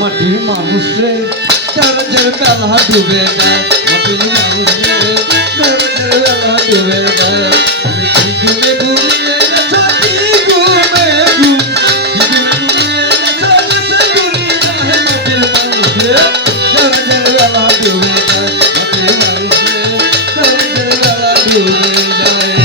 মাটির মানুষ রে যার যার বেলা ডুবে যায় মাটির মানুষ রে যার যার বেলা ডুবে যায় আমি কি ঘুমে ঘুমিয়ে গেছো কি ঘুমে মাটির মানুষ রে যার যার বেলা ডুবে যায় মাটির মানুষ রে যার যার বেলা ডুবে যায়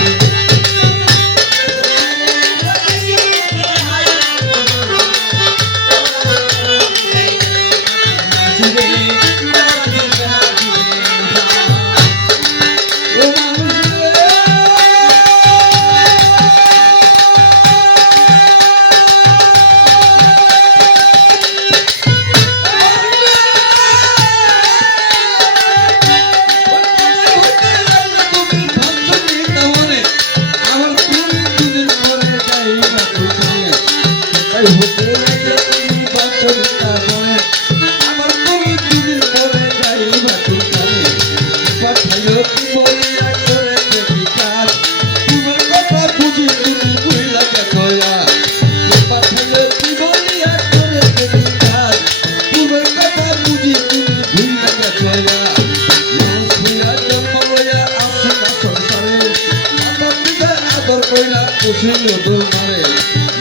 তোমারে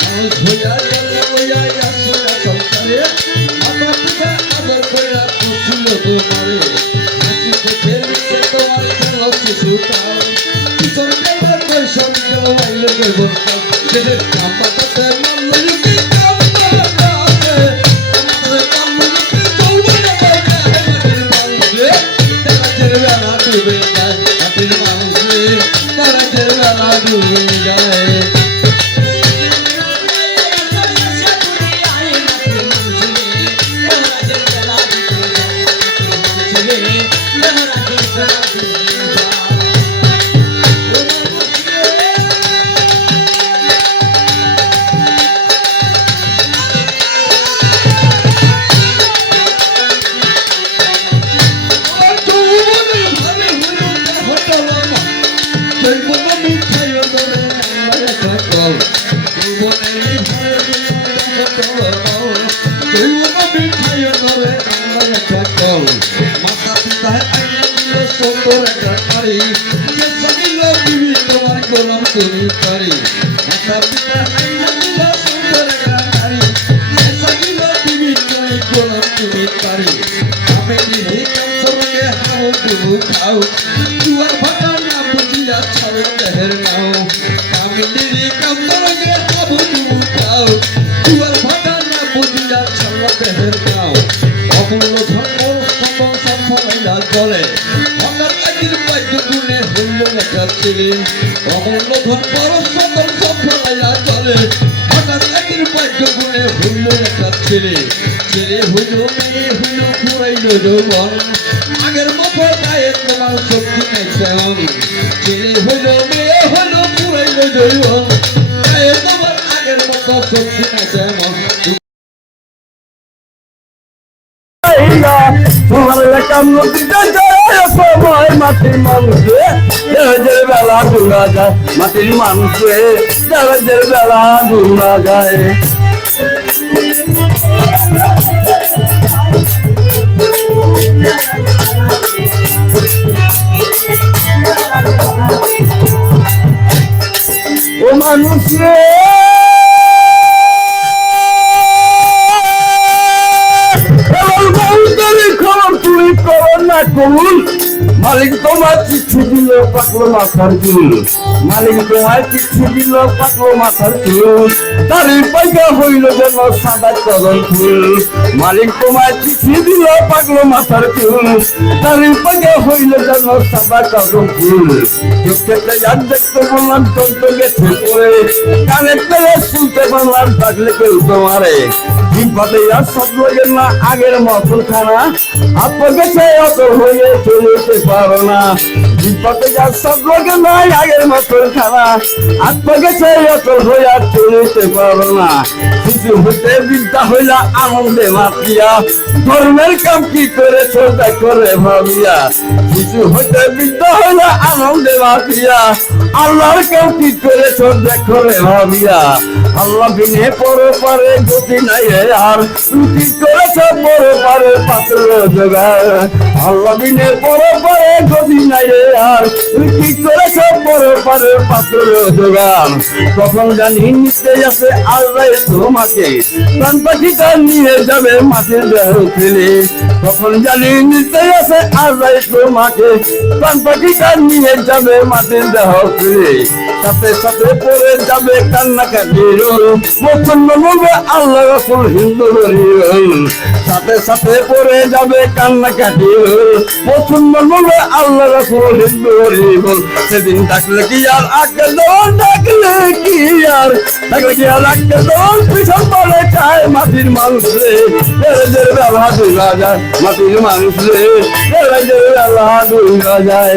মানুষ হইয়া গেলে হইয়া আসে না সংসারে মাতা পিতা আদর কইরা পুষিল তোমারে হাসি চোখে লিখে তোমার খেলো শিশুটাও কিশোর খেলা কৈশোর খেলো আইলে কৈবর দেহের কামাতাতে মানল লুকি কামাতাতে মানল লুকি চলবে না মাটির মানুষ রে তারাজের বেলা ডুবে যায় মাটির মানুষ রে তারাজের বেলা ডুবে যায় মাতা পিতায় আইয়া দিল সুন্দর একটা বাড়ি যে সাজিল বিবি তোমার গোলাম তুমি পারি মাতা পিতায় আইয়া দিল সুন্দর একটা বাড়ি যে সাজিল বিবি তোমার গোলাম তুমি পারি আমি নিহি কান্তরকে হাও ডুবু খাও দুয়ার ভাটা না বুঝিয়া ছাড়ে দেহের নাও আমি নিহি কান্তরকে হাও ডুবু খাও দুয়ার ভাটা না বুঝিয়া ছাড়ে দেহের নাও অমূল্য ধর্ম সম্পলাইলা চলে হঠাৎ একদিন পাইতে গুণে হইল একটা ছেলে অমূল্য ধর্ম সম্পলাইলা চলে হঠাৎ একদিন পাইতে গুণে হইল একটা ছেলে ছেলে হইল মেয়ে হইল পুরাইল যৌবন আগের মতো গায়ে তোমার শক্তি নাই তেমন ছেলে হইল মেয়ে হইল পুরাইল যৌবন গায়ে তোমার আগের মতো শক্তি নাই তেমন তোমার কাম নদীতে যায় সময় মাটির মানুষে যাদের বেলা ডুবা যায় মাটির মানুষে যাদের বেলা ডুবা যায় ও মানুষে মালিক তোমার চিঠি দিল পাকলো মাথার চুল মালিক তোমার চিঠি দিল পাকলো মাথার চুল তারই পাইকা হইল যেন সাদা কদম ফুল মালিক তোমার চিঠি দিল পাকলো মাথার চুল তারই পাইকা হইল যেন সাদা কদম ফুল চোখে দেখতে বললাম চলতে গেছে পরে কানে পেয়ে শুনতে পারলাম থাকলে কেউ তোমারে বিপদে আর সব লোকের না আগের মতন খানা আপন গেছে অত হয়ে চলতে পারো না বিপদে আর সব লোকের নাই আগের মতন খানা আপন গেছে অত হয়ে আর চলতে পারো না কিছু হতে বিদ্যা হইলা আনন্দে মাতিয়া ধর্মের কাম কি করেছ করে ভাবিয়া কিছু হতে বিদ্যা হইলা আনন্দে মাতিয়া আল্লাহর কাম কি করেছ করে ভাবিয়া আল্লাহ আল্লাহ বিনে পরপারে গতি নাই রে আর তুই কি করেছ পরপারে পাত্র জোগাড় আল্লাহ বিনে পরপারে গতি নাই রে আর তুই কি করেছ পরপারে পাত্র জোগাড় তখন জানি নিতে আছে আল্লাহ তোমাকে প্রাণ পাখিটা নিয়ে যাবে মাটির দেহ ফেলে তখন জানি নিতে আছে আল্লাহ তোমাকে প্রাণ পাখিটা নিয়ে যাবে মাটির দেহ ফেলে সাথে সাথে পড়ে যাবে কান্নাকাটির মুসলমান বলবে আল্লাহ রাসূল হিন্দু সাথে সাথে পড়ে যাবে কান্নাকাটির মুসলমান বলবে আল্লাহ রাসূল হিন্দু সেদিন ডাকলে কি আর আগে দোল ডাকলে কি আর আগে দোল পিছন পড়ে চায় মাটির মানুষ রে বেলা দুইবা যায় মাটির মানুষ রে বেলা দুইবা যায়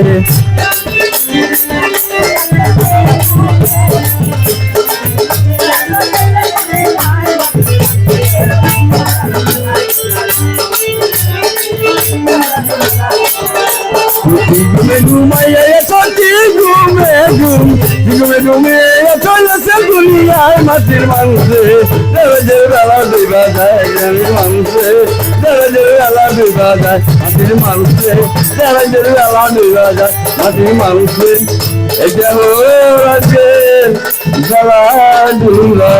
মাটির মানুষে বেলা দুইবা যায় মানুষে বেলা দুইবা যায় মাটির মানুষে বেলা দুইবা যায় মাটির মানুষে এটা হচ্ছে বেলা দুইবা